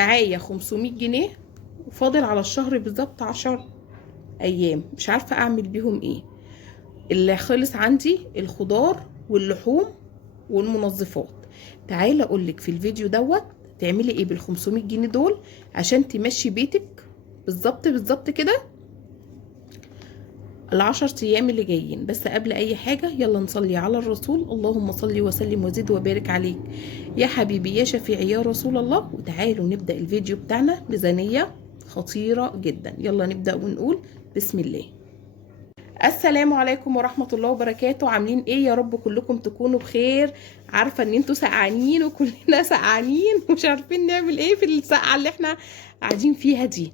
معايا 500 جنيه وفاضل على الشهر بالظبط 10 ايام، مش عارفه اعمل بيهم ايه. اللي خلص عندي الخضار واللحوم والمنظفات. تعالى اقولك في الفيديو دوت تعملي ايه بال 500 جنيه دول عشان تمشي بيتك بالظبط بالظبط كده ال10 ايام اللي جايين. بس قبل اي حاجه يلا نصلي على الرسول. اللهم صل وسلم وزد وبارك عليك يا حبيبي يا شفيعي يا رسول الله. وتعالوا نبدا الفيديو بتاعنا. ميزانيه خطيره جدا. يلا نبدا ونقول بسم الله. السلام عليكم ورحمه الله وبركاته. عاملين ايه؟ يا رب كلكم تكونوا بخير. عارفه ان انتوا سقعانين وكلنا سقعانين ومش عارفين نعمل ايه في السقعه اللي احنا قاعدين فيها دي.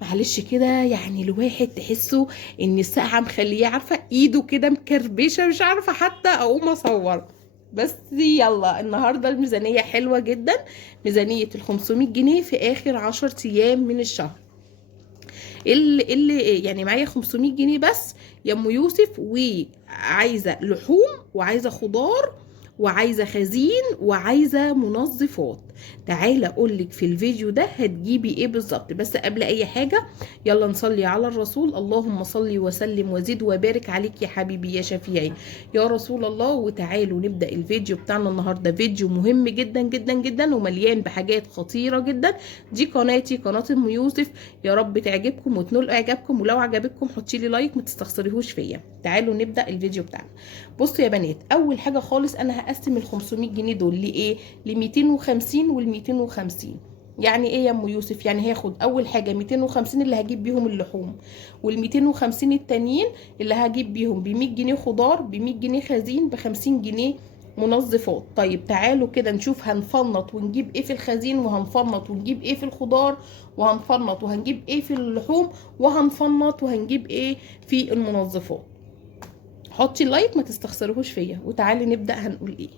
معلش كده يعني الواحد تحسه ان الساعة مخليه عارفة ايده كده مكربشة، مش عارفة حتى اقوم اصور. بس يلا النهاردة الميزانية حلوة جدا. ميزانية ال500 جنيه في اخر 10 ايام من الشهر. اللي يعني معايا 500 جنيه بس يا ام يوسف، وعايزة لحوم وعايزة خضار وعايزه خزين وعايزه منظفات. تعالى اقولك في الفيديو ده هتجيبي ايه بالظبط. بس قبل اي حاجه يلا نصلي على الرسول. اللهم صل وسلم وزد وبارك عليك يا حبيبي يا شفيعي يا رسول الله. وتعالوا نبدا الفيديو بتاعنا النهارده. فيديو مهم جدا جدا جدا ومليان بحاجات خطيره جدا. دي قناتي، قناه ام يوسف. يا رب تعجبكم وتنول اعجابكم، ولو عجبتكم حطي لي لايك ما تستخسريهوش فيا. تعالوا نبدا الفيديو بتاعنا. بصوا يا بنات، اول حاجه خالص انا هقسم ال 500 جنيه دول لايه؟ ل 250 وال 250. يعني ايه يا ام يوسف؟ يعني هاخد اول حاجه 250 اللي هجيب بيهم اللحوم، وال 250 التانيين اللي هجيب بيهم ب 100 جنيه خضار، ب 100 جنيه خزين، ب 50 جنيه منظفات. طيب تعالوا كده نشوف هنفنط ونجيب ايه في الخزين، وهنفنط ونجيب ايه في الخضار، وهنفنط وهنجيب ايه في اللحوم، وهنفنط وهنجيب ايه في المنظفات. حطي اللايك ما تستخسرهوش فيا. وتعالي نبدا هنقول ايه.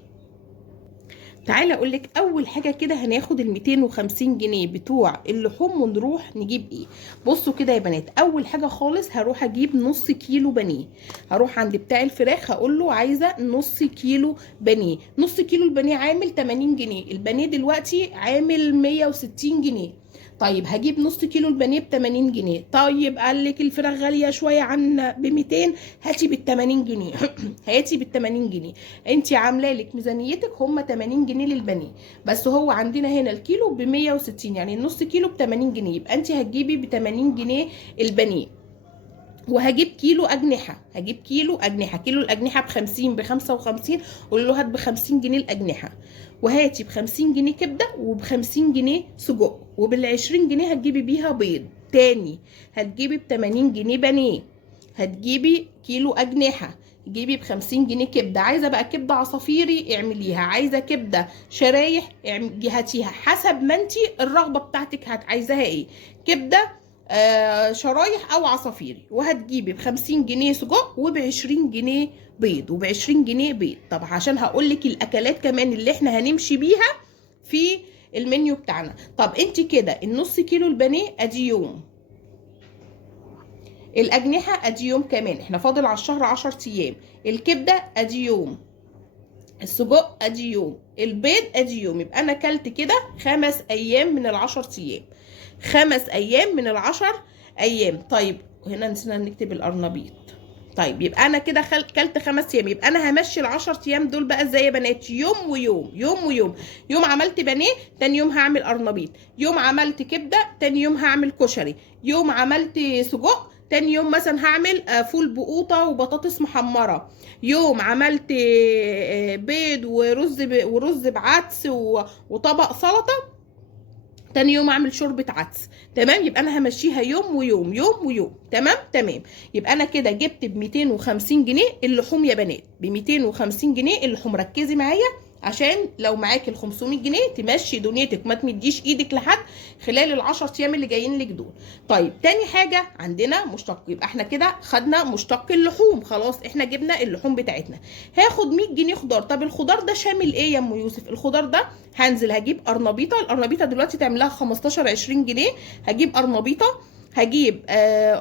تعالي اقول لك اول حاجه كده هناخد ال 250 جنيه بتوع اللحوم ونروح نجيب ايه. بصوا كده يا بنات، اول حاجه خالص هروح اجيب نص كيلو بانيه. هروح عند بتاع الفراخ هقول له عايزه نص كيلو بانيه. نص كيلو البانيه عامل 80 جنيه، البانيه دلوقتي عامل 160 جنيه. طيب هجيب نص كيلو البانيه ب 80 جنيه. طيب قال لك الفراخ غاليه شويه عن ب 200، هاتي بال 80 جنيه. هاتي بال 80 جنيه. انت عامله لك ميزانيتك هم 80 جنيه للبانيه. بس هو عندنا هنا الكيلو ب 160، يعني النص كيلو ب 80 جنيه، يبقى انت هتجيبي ب 80 جنيه البانيه. وهجيب كيلو اجنحه، هجيب كيلو اجنحه. كيلو الاجنحه ب50 ب55. قولي له هات ب50 جنيه الاجنحه. وهاتي ب50 جنيه كبده، وب50 جنيه سجق، وبال20 جنيه هتجيبي بيها بيض تاني. هتجيبي ب80 جنيه بانيه. هتجيبي كيلو اجنحه. جيبي ب50 جنيه كبده. عايزه بقى كبده عصافيري اعمليها، عايزه كبده شرايح هاتيها حسب ما انت الرغبه بتاعتك عايزاها ايه. كبده شرايح او عصافيري. وهتجيبي ب50 جنيه سجق، وب20 جنيه بيض، وب20 جنيه بيض. طب عشان هقولك الاكلات كمان اللي احنا هنمشي بيها في المنيو بتاعنا. طب انت كده النص كيلو البانيه ادي يوم، الاجنحه ادي يوم كمان، احنا فاضل على الشهر 10 ايام. الكبده ادي يوم، السجق ادي يوم، البيض ادي يوم. يبقى انا كلت كده 5 ايام من ال10 ايام. 5 ايام من ال10 ايام. طيب هنا نسينا نكتب القرنبيط. طيب يبقى انا كده كلت 5 ايام. يبقى انا همشي ال10 ايام دول بقى ازاي يا بنات؟ يوم ويوم، يوم ويوم. يوم عملت بانيه، تاني يوم هعمل قرنبيط. يوم عملت كبده، تاني يوم هعمل كشري. يوم عملت سجق، تاني يوم مثلا هعمل فول بقوطه وبطاطس محمره. يوم عملت بيض ورز بعدس وطبق سلطه، تاني يوم اعمل شوربه عدس. تمام. يبقى انا همشيها يوم ويوم، يوم ويوم. تمام تمام. يبقى انا كده جبت ب 250 جنيه اللحوم يا بنات، ب 250 جنيه اللحوم. ركزي معايا عشان لو معاكي ال 500 جنيه تمشي دنيتك، ما تمديش ايدك لحد خلال ال10 ايام اللي جايين لك دول. طيب تاني حاجه عندنا مشتق. يبقى احنا كده خدنا مشتق اللحوم، خلاص احنا جبنا اللحوم بتاعتنا. هاخد 100 جنيه خضار. طب الخضار ده شامل ايه يا ام يوسف؟ الخضار ده هنزل هجيب قرنبيطه. القرنبيطه دلوقتي تعملها 15 20 جنيه. هجيب قرنبيطه، هجيب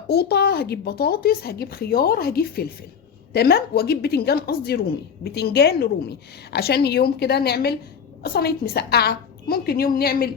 قوطه، هجيب بطاطس، هجيب خيار، هجيب فلفل. تمام. واجيب بتنجان، قصدي رومي، بتنجان رومي. عشان يوم كده نعمل صينيه مسقعه، ممكن يوم نعمل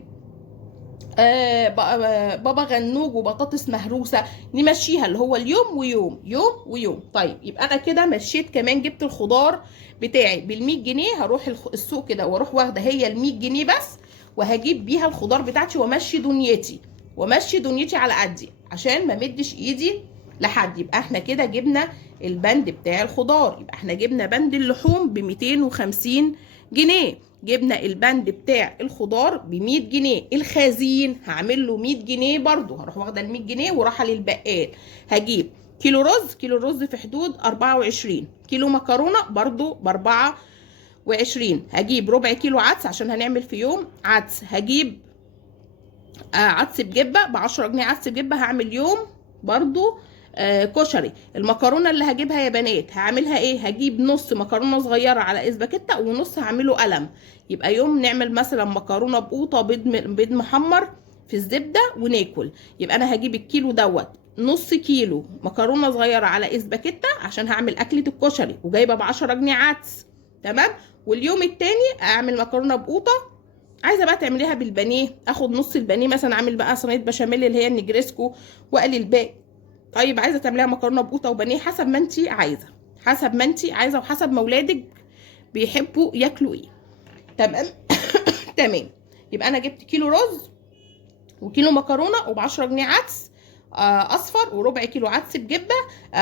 بابا غنوج وبطاطس مهروسه، نمشيها اللي هو اليوم ويوم، يوم ويوم. طيب يبقى انا كده مشيت، كمان جبت الخضار بتاعي بال100 جنيه، هروح السوق كده واروح واخده هي ال100 جنيه بس، وهجيب بيها الخضار بتاعتي وامشي دنيتي، وامشي دنيتي على قدي عشان ما مدش ايدي لحد. يبقى احنا كده جبنا البند بتاع الخضار، يبقى احنا جبنا بند اللحوم ب 250 جنيه، جبنا البند بتاع الخضار ب 100 جنيه. الخزين هعمل له 100 جنيه برضو، هروح واخده ال 100 جنيه وراحه للبقال، هجيب كيلو رز، كيلو الرز في حدود 24، كيلو مكرونه برضو ب 24، هجيب ربع كيلو عدس عشان هنعمل في يوم عدس، هجيب عدس بجبه ب 10 جنيه، عدس بجبه هعمل يوم برضو كشري. المكرونه اللي هجيبها يا بنات هعملها ايه؟ هجيب نص مكرونه صغيره على اسباجيتا ونص هعمله قلم، يبقى يوم نعمل مثلا مكرونه بقوطه بيض محمر في الزبده وناكل. يبقى انا هجيب الكيلو دوت نص كيلو مكرونه صغيره على اسباجيتا عشان هعمل اكله الكشري، وجايبه ب 10 جنيه عدس. تمام. واليوم التاني اعمل مكرونه بقوطه. عايزه بقى تعمليها بالبانيه، اخد نص البانيه مثلا، اعمل بقى صينيه بشاميل اللي هي النجريسكو واقلي الباقي. طيب عايزه تعمليها مكرونه بقوطه وبانيه، حسب ما انت عايزه، حسب ما انت عايزه وحسب ما اولادك بيحبوا ياكلوا ايه. تمام. تمام. يبقى انا جبت كيلو رز وكيلو مكرونه وب10 جنيه عدس اصفر، وربع كيلو عدس بجبه،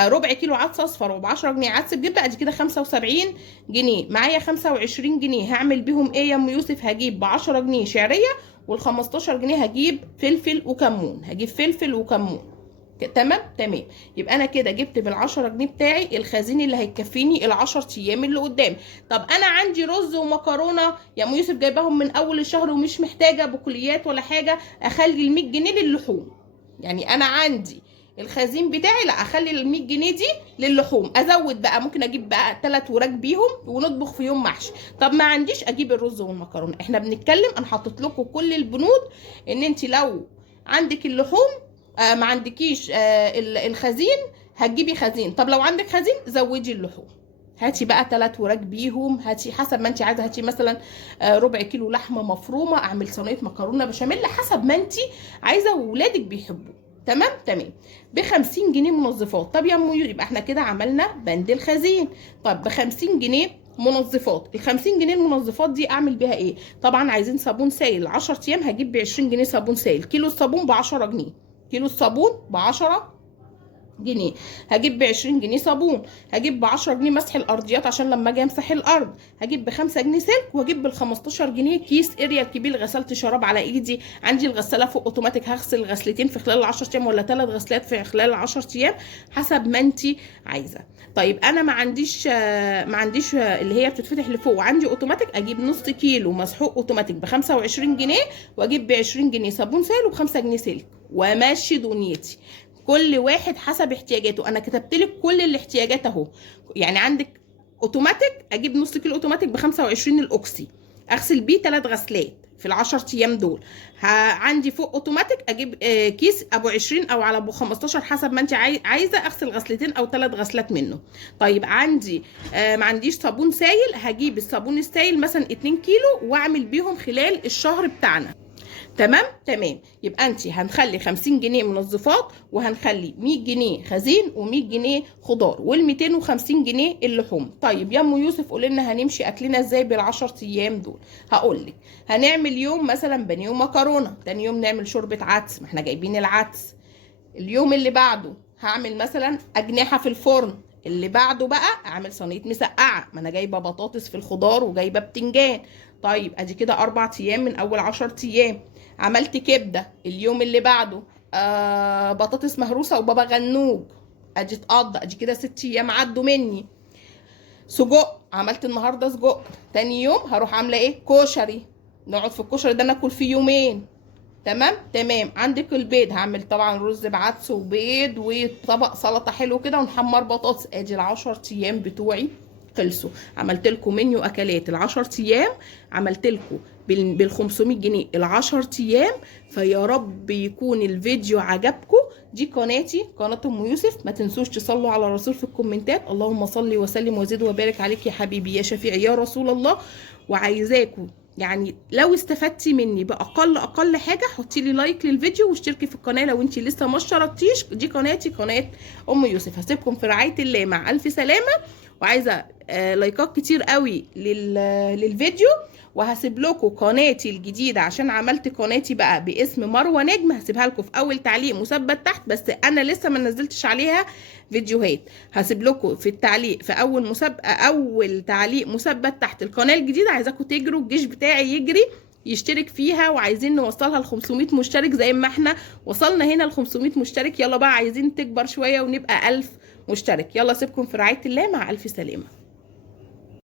ربع كيلو عدس اصفر وب10 جنيه عدس بجبه، ادي كده 75 جنيه. معايا 25 جنيه هعمل بيهم ايه يا ام يوسف؟ هجيب ب10 جنيه شعريه، وال15 جنيه هجيب فلفل وكمون، هجيب فلفل وكمون. تمام. تمام. يبقى انا كده جبت بال10 جنيه بتاعي الخزين اللي هيكفيني ال10 ايام اللي قدام. طب انا عندي رز ومكرونه يا ام يوسف جايباهم من اول الشهر ومش محتاجه بكليات ولا حاجه، اخلي ال100 جنيه للحوم. يعني انا عندي الخزين بتاعي، لا اخلي ال100 جنيه دي للحوم، ازود بقى ممكن اجيب بقى 3 وراك بيهم ونطبخ في يوم محشي. طب ما عنديش اجيب الرز والمكرونه. احنا بنتكلم، انا حاطط لكم كل البنود ان انت لو عندك اللحوم ما عندكيش الخزين هتجيبي خزين. طب لو عندك خزين زودي اللحوم، هاتي بقى 3 وراك بيهم، هاتي حسب ما انت عايزه، هاتي مثلا ربع كيلو لحمه مفرومه، اعمل صينيه مكرونه بشاميل حسب ما انت عايزه وولادك بيحبوا. تمام. تمام. ب50 جنيه منظفات. طب يا ام يبقى احنا كده عملنا بند الخزين. طب ب50 جنيه منظفات، ال50 جنيه المنظفات دي اعمل بيها ايه؟ طبعا عايزين صابون سائل 10 ايام، هجيب ب20 جنيه صابون سائل، كيلو الصابون ب10 جنيه، كيلو الصابون ب10 جنيه، هجيب ب20 جنيه صابون، هجيب ب10 جنيه مسح الارضيات عشان لما اجي امسح الارض، هجيب ب5 جنيه سلك، وهجيب بال15 جنيه كيس اريال كبير غسلت شراب على ايدي. عندي الغساله فوق اوتوماتيك، هغسل غسلتين في خلال 10 ايام ولا 3 غسلات في خلال 10 ايام حسب ما انت عايزه. طيب انا ما عنديش اللي هي بتتفتح لفوق وعندي اوتوماتيك، اجيب نص كيلو مسحوق اوتوماتيك ب25 جنيه، واجيب ب20 جنيه صابون سائل وب5 جنيه سلك، وامشي دنيتي. كل واحد حسب احتياجاته، انا كتبت لك كل الاحتياجات اهو. يعني عندك اوتوماتيك، اجيب نص كيلو اوتوماتيك ب25 الاوكسي، اغسل بيه 3 غسلات في ال10 ايام دول. عندي فوق اوتوماتيك اجيب كيس ابو 20 او على ابو 15 حسب ما انت عايزه، اغسل غسلتين او 3 غسلات منه. طيب عندي ما عنديش صابون سايل، هجيب الصابون السايل مثلا 2 كيلو واعمل بيهم خلال الشهر بتاعنا. تمام. تمام. يبقى انت هنخلي 50 جنيه منظفات، وهنخلي 100 جنيه خزين و100 جنيه خضار، وال250 جنيه اللحوم. طيب يا ام يوسف قولي لنا هنمشي اكلنا ازاي بال10 ايام دول؟ هقول لك. هنعمل يوم مثلا بانيه ومكرونه، تاني يوم نعمل شوربه عدس، ما احنا جايبين العدس. اليوم اللي بعده هعمل مثلا اجنحه في الفرن، اللي بعده بقى اعمل صينيه مسقعه، ما انا جايبه بطاطس في الخضار وجايبه بتنجان. طيب ادي كده 4 ايام من اول 10 ايام. عملت كبده، اليوم اللي بعده بطاطس مهروسه وبابا غنوج، ادي اتقضى، ادي كده 6 ايام عدوا مني. سجق، عملت النهارده سجق، تاني يوم هروح عامله ايه؟ كشري، نقعد في الكشري ده ناكل فيه يومين. تمام. تمام. عندك البيض، هعمل طبعا رز بعدس وبيض وطبق سلطه حلو كده ونحمر بطاطس. ادي ال10 ايام بتوعي خلصوا. عملت لكم منيو اكلات ال10 ايام، عملت لكم بال500 جنيه ال10 ايام. فيا رب يكون الفيديو عجبكم. دي قناتي، قناه ام يوسف. ما تنسوش تصلوا على الرسول في الكومنتات، اللهم صل وسلم وزد وبارك عليك يا حبيبي يا شفيعي يا رسول الله. وعايزاكم يعني لو استفدتي مني باقل حاجه حطي لي لايك للفيديو واشتركي في القناه لو انت لسه ما اشتركتيش. دي قناتي، قناه ام يوسف. هسيبكم في رعايه الله، مع الف سلامه. وعايزه لايكات كتير قوي للفيديو. وهسيب لكم قناتي الجديده، عشان عملت قناتي بقى باسم مروه نجم، هسيبها لكم في اول تعليق مثبت تحت، بس انا لسه ما نزلتش عليها فيديوهات. هسيب لكم في التعليق في اول تعليق مثبت تحت القناه الجديده. عايزاكم تجروا، الجيش بتاعي يجري يشترك فيها، وعايزين نوصلها ل 500 مشترك زي ما احنا وصلنا هنا ل 500 مشترك. يلا بقى عايزين تكبر شويه ونبقى 1000 مشترك. يلا سيبكم في رعايه الله، مع الف سلامه.